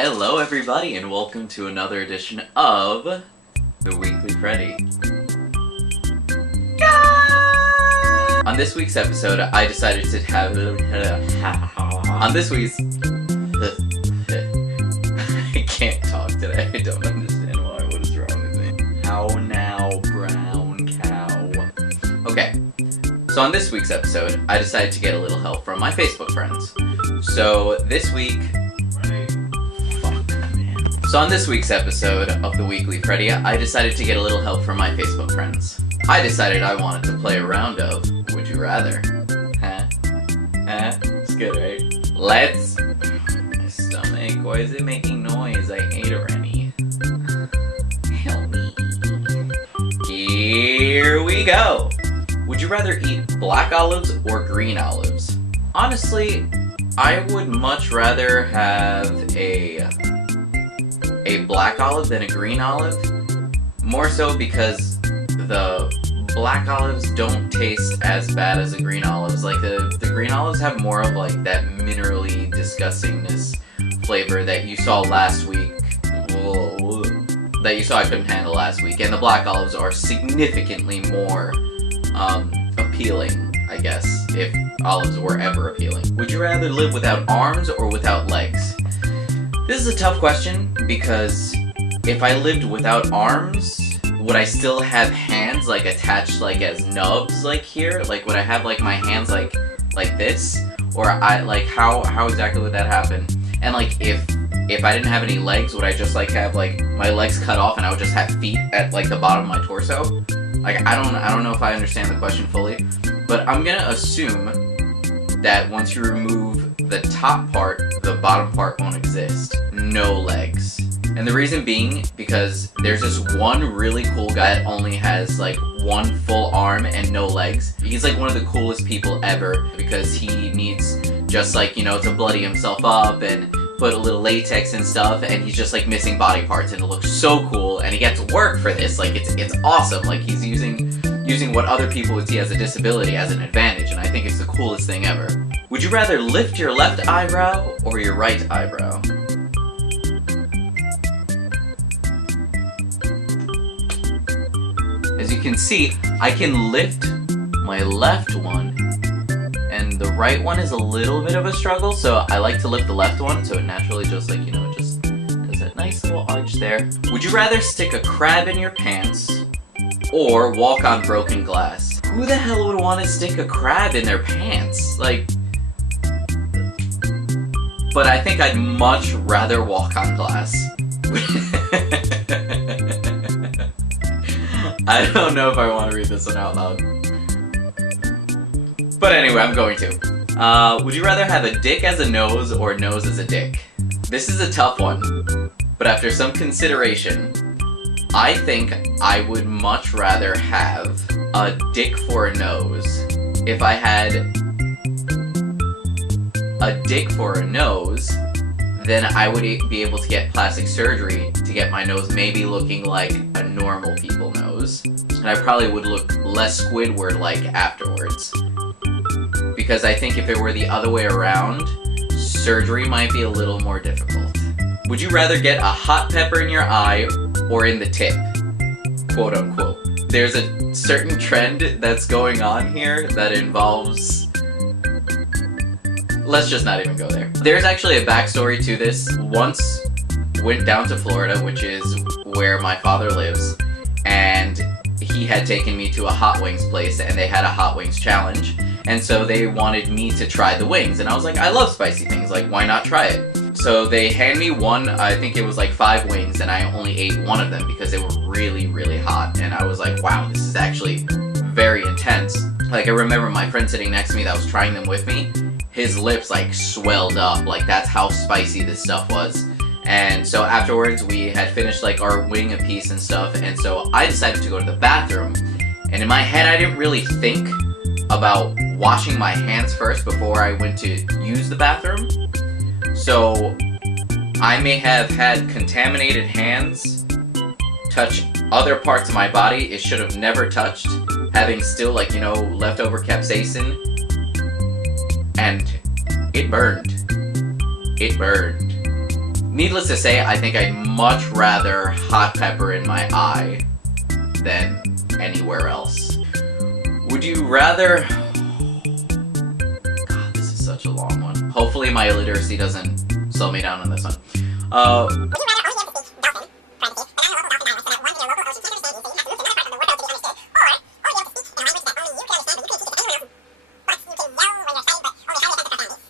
Hello everybody and welcome to another edition of the Weekly Freddy. On this week's episode, I decided to have... On this week's... I can't talk today, I don't understand why, what is wrong with me? How now, brown cow? Okay, so on this week's episode, I decided to get a little help from my Facebook friends. So this week... So on this week's episode of the Weekly Freddy, I decided to get a little help from my Facebook friends. I decided I wanted to play a round of Would You Rather? It's good, right? Let's... My stomach, why is it making noise? I ate already. Help me. Here we go! Would you rather eat black olives or green olives? Honestly, I would much rather have a black olive than a green olive, more so because the black olives don't taste as bad as the green olives. Like the green olives have more of like that minerally disgustingness flavor that you saw last week, that you saw I couldn't handle last week, and the black olives are significantly more appealing, I guess, if olives were ever appealing. Would you rather live without arms or without legs? This is a tough question because if I lived without arms, would I still have hands like attached like as nubs like here? Like would I have like my hands like this? Or how exactly would that happen? And like if I didn't have any legs, would I just like have like my legs cut off and I would just have feet at like the bottom of my torso? Like I don't know if I understand the question fully, but I'm gonna assume that once you remove the top part, the bottom part won't exist. No legs. And the reason being, because there's this one really cool guy that only has like one full arm and no legs. He's like one of the coolest people ever because he needs just like, you know, to bloody himself up and put a little latex and stuff, and he's just like missing body parts, and it looks so cool, and he gets work for this. Like it's awesome. Like he's using what other people would see as a disability as an advantage, and I think it's the coolest thing ever. Would you rather lift your left eyebrow or your right eyebrow? As you can see, I can lift my left one, and the right one is a little bit of a struggle, so I like to lift the left one, so it naturally just like, you know, it just does that nice little arch there. Would you rather stick a crab in your pants or walk on broken glass? Who the hell would want to stick a crab in their pants? Like... But I think I'd much rather walk on glass. I don't know if I want to read this one out loud. But anyway, I'm going to. Would you rather have a dick as a nose or a nose as a dick? This is a tough one, but after some consideration, I think I would much rather have a dick for a nose. If I had a dick for a nose, then I would be able to get plastic surgery to get my nose maybe looking like a normal people nose. And I probably would look less Squidward-like afterwards. Because I think if it were the other way around, surgery might be a little more difficult. Would you rather get a hot pepper in your eye or in the tip? Quote unquote. There's a certain trend that's going on here that involves... Let's just not even go there. There's actually a backstory to this. Once went down to Florida, which is where my father lives, and he had taken me to a hot wings place, and they had a hot wings challenge, and so they wanted me to try the wings, and I was like, I love spicy things, like why not try it? So they hand me one, I think it was like 5 wings, and I only ate one of them because they were really, really hot, and I was like, wow, this is actually very intense. Like I remember my friend sitting next to me that was trying them with me, his lips like swelled up, like that's how spicy this stuff was. And so afterwards we had finished like our wing apiece and stuff, and so I decided to go to the bathroom, and in my head I didn't really think about washing my hands first before I went to use the bathroom. So I may have had contaminated hands touch other parts of my body it should have never touched, having still like, you know, leftover capsaicin, and it burned. It burned. Needless to say, I think I'd much rather hot pepper in my eye than anywhere else. Would you rather... God, this is such a long one. Hopefully my illiteracy doesn't slow me down on this one.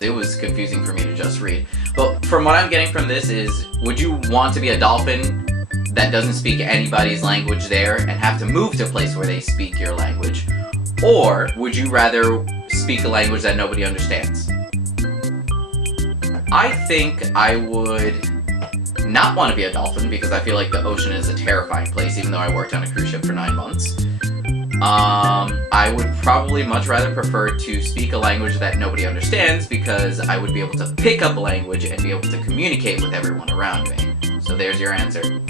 It was confusing for me to just read. But from what I'm getting from this is, would you want to be a dolphin that doesn't speak anybody's language there and have to move to a place where they speak your language? Or would you rather speak a language that nobody understands? I think I would not want to be a dolphin because I feel like the ocean is a terrifying place, even though I worked on a cruise ship for 9 months. I would probably much rather prefer to speak a language that nobody understands because I would be able to pick up a language and be able to communicate with everyone around me. So there's your answer.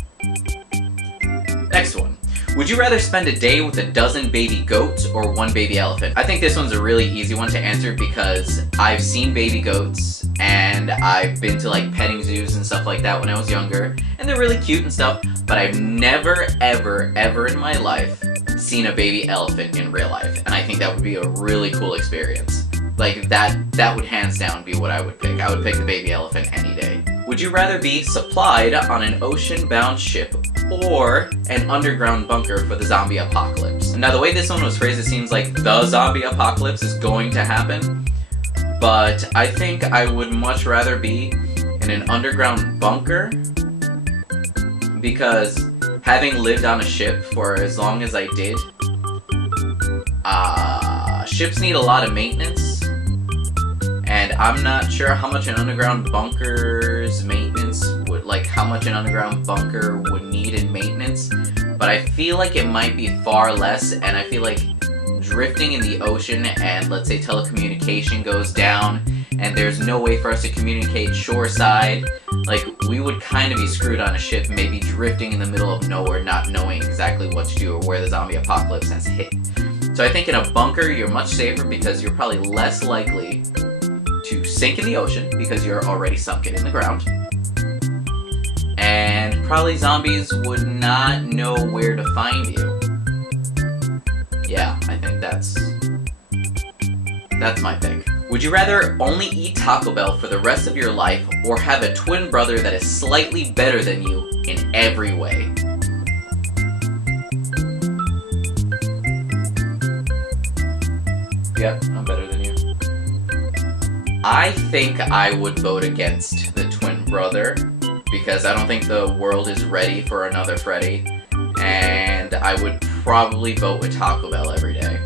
Next one. Would you rather spend a day with a dozen baby goats or one baby elephant? I think this one's a really easy one to answer because I've seen baby goats and I've been to like petting zoos and stuff like that when I was younger, and they're really cute and stuff, but I've never ever in my life seen a baby elephant in real life, and I think that would be a really cool experience. Like that would hands down be what I would pick. I would pick the baby elephant any day. Would you rather be supplied on an ocean-bound ship or an underground bunker for the zombie apocalypse? Now the way this one was phrased, it seems like the zombie apocalypse is going to happen, but I think I would much rather be in an underground bunker because having lived on a ship for as long as I did, ships need a lot of maintenance, and I'm not sure how much an underground bunker's maintenance would, like how much an underground bunker would need in maintenance, but I feel like it might be far less, and I feel like drifting in the ocean and let's say telecommunication goes down and there's no way for us to communicate shoreside, like we would kind of be screwed on a ship, maybe drifting in the middle of nowhere, not knowing exactly what to do or where the zombie apocalypse has hit. So I think in a bunker you're much safer because you're probably less likely to sink in the ocean because you're already sunken in the ground. And probably zombies would not know where to find you. Yeah, I think that's my pick. Would you rather only eat Taco Bell for the rest of your life or have a twin brother that is slightly better than you in every way? Yep, I'm better than you. I think I would vote against the twin brother because I don't think the world is ready for another Freddy, and I would probably vote with Taco Bell every day.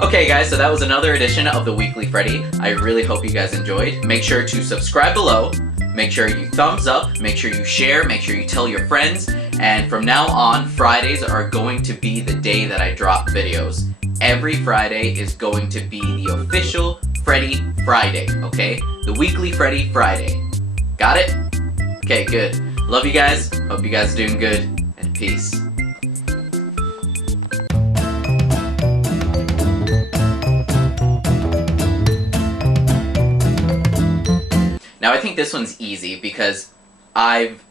Okay guys, so that was another edition of the Weekly Freddy. I really hope you guys enjoyed. Make sure to subscribe below, make sure you thumbs up, make sure you share, make sure you tell your friends, and from now on, Fridays are going to be the day that I drop videos. Every Friday is going to be the official Freddy Friday, okay? The Weekly Freddy Friday. Got it? Okay, good. Love you guys, hope you guys are doing good, and peace. Now I think this one's easy because I've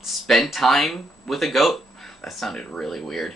spent time with a goat. That sounded really weird.